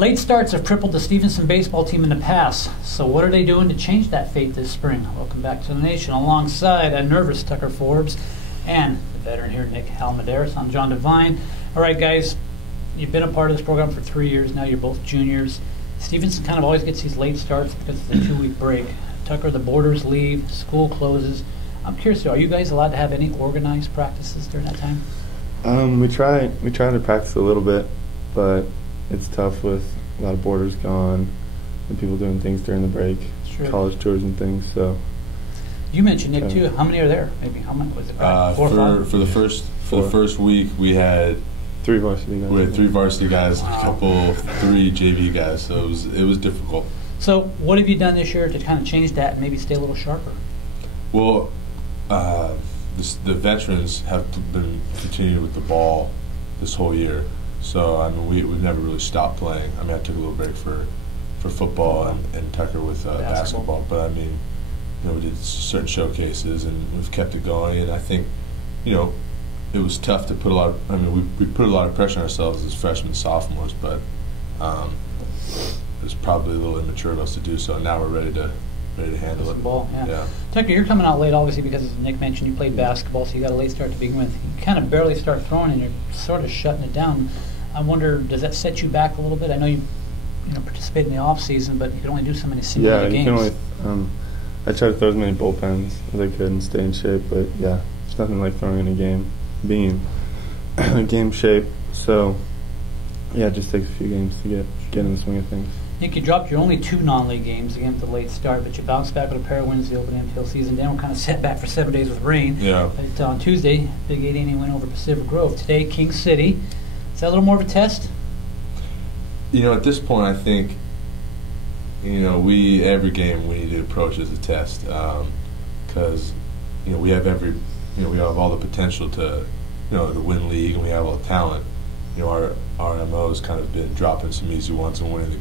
Late starts have crippled the Stevenson baseball team in the past, so what are they doing to change that fate this spring? Welcome back to the Nation. Alongside a nervous Tucker Forbes and the veteran here, Nick Halamandaris. I'm John Devine. All right, guys, you've been a part of this program for 3 years now. You're both juniors. Stevenson kind of always gets these late starts because of the 2-week break. Tucker, the borders leave, school closes. I'm curious, are you guys allowed to have any organized practices during that time? We try to practice a little bit, but it's tough with a lot of borders gone and people doing things during the break, Sure. college tours and things. So you mentioned Nick too. How many are there? Maybe how many was it? 4 or 5? For the first week we had 3 varsity guys. We had 3 varsity guys, Wow. a couple 3 JV guys. So it was difficult. So what have you done this year to kind of change that and maybe stay a little sharper? Well, the veterans have been continuing with the ball this whole year. So I mean, we've never really stopped playing. I mean, I took a little break for football and Tucker with basketball. But I mean, we did certain showcases and we've kept it going. And I think, it was tough to put a lot of. I mean, we put a lot of pressure on ourselves as freshmen, sophomores, but it was probably a little immature of us to do so. Now we're ready to handle it. Ball, yeah. Yeah. Tucker, you're coming out late, obviously, because as Nick mentioned, you played basketball, so you got a late start to begin with. You kind of barely start throwing, and you're sort of shutting it down. I wonder, does that set you back a little bit? I know you participate in the off season, but you can only do so many single games. Yeah, you can only. I try to throw as many bullpens as I could and stay in shape, but yeah, it's nothing like throwing in a game, being in game shape. So yeah, it just takes a few games to get in the swing of things. Nick, you dropped your only 2 non-league games, again with the late start, but you bounced back with a pair of wins the opening MTL season. Then we're kind of set back for 7 days with rain. Yeah. But on Tuesday, big 8-inning win over Pacific Grove. Today, King City. Is that a little more of a test? At this point, I think, every game we need to approach as a test, because we have we have all the potential to to win league, and we have all the talent. Our MO has kind of been dropping some easy ones and winning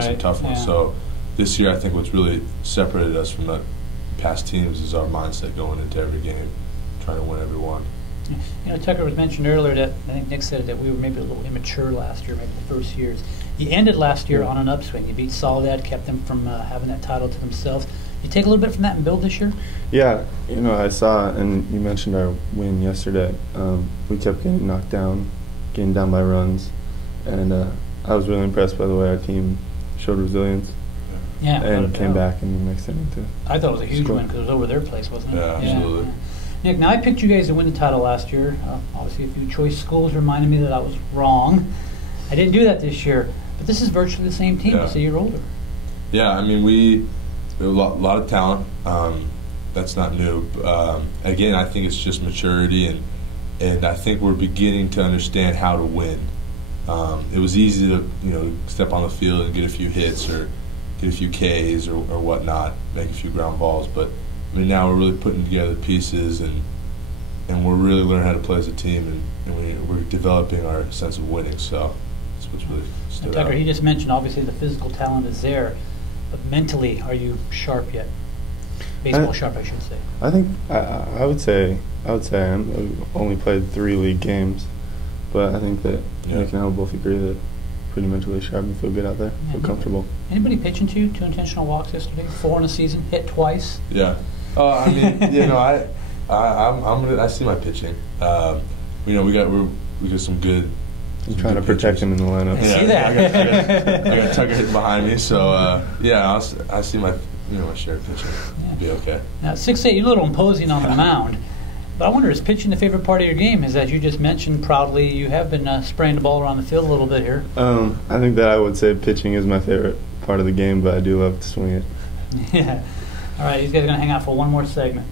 some tough ones. Yeah. So this year, I think what's really separated us from the past teams is our mindset going into every game, trying to win every one. Tucker was mentioned earlier that, I think Nick said it, that we were maybe a little immature last year, maybe the first years. You ended last year on an upswing. You beat Soledad, kept them from having that title to themselves. You take a little bit from that and build this year? Yeah, I saw, and you mentioned our win yesterday. We kept getting knocked down, getting down by runs, and I was really impressed by the way our team showed resilience. Yeah, and came back in the next inning too. I thought it was a huge win because it was over their place, wasn't it? Yeah, absolutely. Nick, now I picked you guys to win the title last year. Obviously, a few choice schools reminded me that I was wrong. I didn't do that this year, but this is virtually the same team. Yeah. It's a year older. Yeah, I mean, we have a lot of talent. That's not new. Again, I think it's just maturity, and I think we're beginning to understand how to win. It was easy to step on the field and get a few hits or get a few Ks or whatnot, make a few ground balls, but I mean, now we're really putting together pieces and we're really learning how to play as a team, and we're developing our sense of winning. So that's what's really stood out. Tucker, he just mentioned obviously the physical talent is there, but mentally, are you sharp yet? Baseball sharp, I should say. I think I would say I am. I've only played 3 league games, but I think that Nick and I will both agree that pretty mentally sharp and feel good out there, feel comfortable. Anybody pitching to you? 2 intentional walks yesterday, 4 in a season, hit twice. Yeah. I mean, I see my pitching. We got some good. I'm trying to protect him in the lineup. I see that. I got Tucker hitting behind me, so I see my my share of pitching. It'll be okay. Now 6'8", you're a little imposing on the mound, but I wonder, is pitching the favorite part of your game? As you just mentioned proudly, you have been spraying the ball around the field a little bit here. I think that I would say pitching is my favorite part of the game, but I do love to swing it. Yeah. All right, these guys are going to hang out for one more segment.